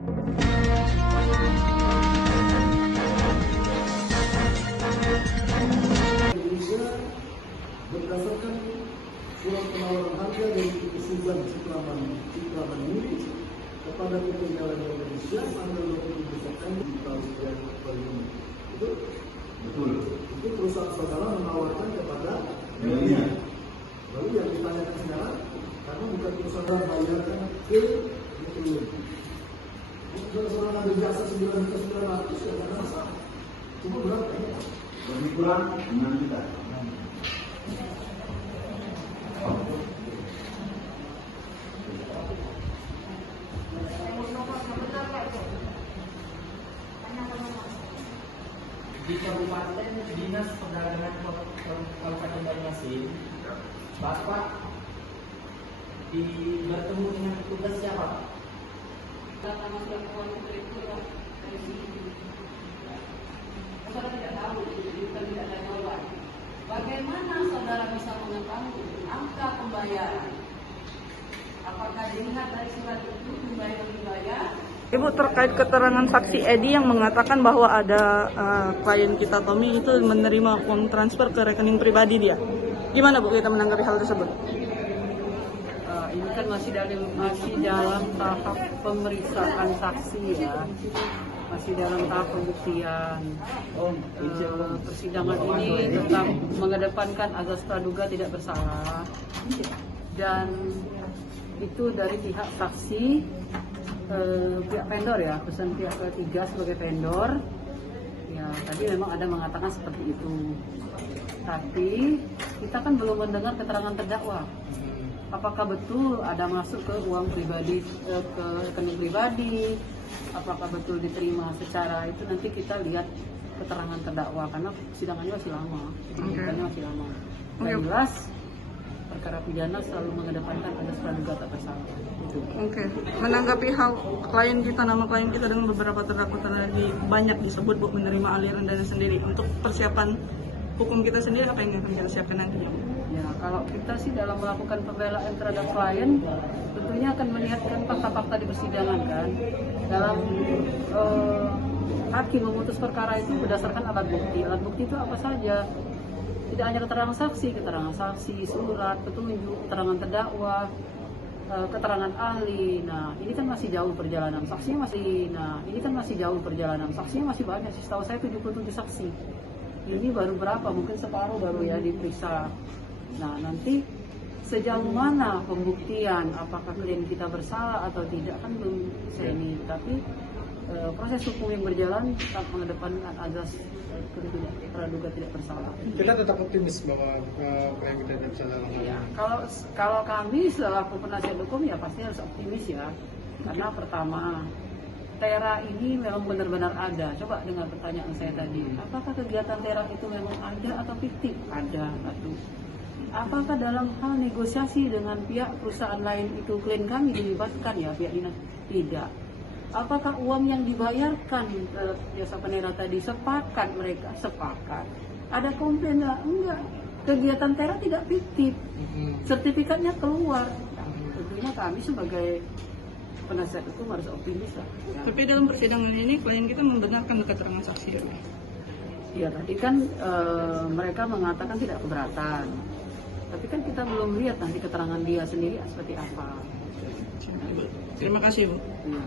Indonesia berdasarkan surat penawaran harga dari Suzan Cikraman Unit kepada PT Jalan Indonesia tanggal 27 September di tahun 2005. Itu Betul. itu perusahaan saudara menawarkan kepada Iya. lalu yang ditanyakan sekarang karena bukan perusahaan bayarkan ke itu. Kalau saudara ambil jasa 9.900 ya nggak masalah. Cuma berapa ya? Lebih kurang 6 juta. Di Kabupaten Dinas Perdagangan Kabupaten Banyuasin, Bapak bertemu dengan petugas siapa, Pak? Sama siapa itu dari sini. Saudara tidak tahu, jadi bukan tidak ada jawaban. Bagaimana saudara bisa mengetahui angka pembayaran? Apakah dilihat dari surat itu dibayar? Ibu, terkait keterangan saksi Edi yang mengatakan bahwa ada klien kita Tommy itu menerima uang transfer ke rekening pribadi dia. Gimana Bu kita menanggapi hal tersebut? Ini kan masih dalam tahap pemeriksaan saksi ya, masih dalam tahap pembuktian. Persidangan ini tetap mengedepankan azas praduga tidak bersalah, dan itu dari pihak saksi, pihak vendor ya, pesan pihak ketiga sebagai vendor. Ya, tadi memang ada mengatakan seperti itu. Tapi kita kan belum mendengar keterangan terdakwa. Apakah betul ada masuk ke uang pribadi, ke rekening pribadi? Apakah betul diterima secara itu, nanti kita lihat keterangan terdakwa karena persidangannya masih lama, penyidikannya masih lama. Dan jelas perkara pidana selalu mengedepankan azas praduga tak bersalah. Oke. Menanggapi hal nama klien kita dengan beberapa terdakwa tadi banyak disebut Bu menerima aliran dana sendiri. Untuk persiapan hukum kita sendiri apa yang akan kita siapkan nantinya? Ya, kalau kita sih dalam melakukan pembelaan terhadap klien, tentunya akan melihatkan fakta-fakta di persidangan kan. Dalam hakim memutus perkara itu berdasarkan alat bukti. Alat bukti itu apa saja? Tidak hanya keterangan saksi, surat, petunjuk, keterangan terdakwa, keterangan ahli. Nah, ini kan masih jauh perjalanan. Saksinya masih banyak. Setahu saya 77 saksi. Ini baru berapa? Mungkin separuh baru ya diperiksa. Nah, nanti sejauh mana pembuktian apakah klien kita bersalah atau tidak kan belum saya ini. Tapi proses hukum yang berjalan tetap mengedepankan azas praduga tidak bersalah. Kita tetap optimis bahwa klien kita tidak bersalah. Ya, kalau kami selaku penasihat hukum ya pasti harus optimis ya. Karena pertama, Tera ini memang benar-benar ada. Coba dengar pertanyaan saya tadi. Apakah kegiatan Tera itu memang ada atau fiktif? Ada. Satu. Apakah dalam hal negosiasi dengan pihak perusahaan lain itu klien kami dilibatkan ya pihak dinas? Tidak. Apakah uang yang dibayarkan jasa penera tadi sepakat mereka? Sepakat. Ada komplain nggak? Enggak. Kegiatan Tera tidak fiktif. Sertifikatnya keluar. Tentunya kami sebagai penasihat hukum harus optimis lah. Tapi dalam persidangan ini klien kita membenarkan keterangan saksi. Ya tadi kan mereka mengatakan tidak keberatan. Tapi kan kita belum lihat nanti keterangan dia sendiri seperti apa. Terima kasih Bu. Ya.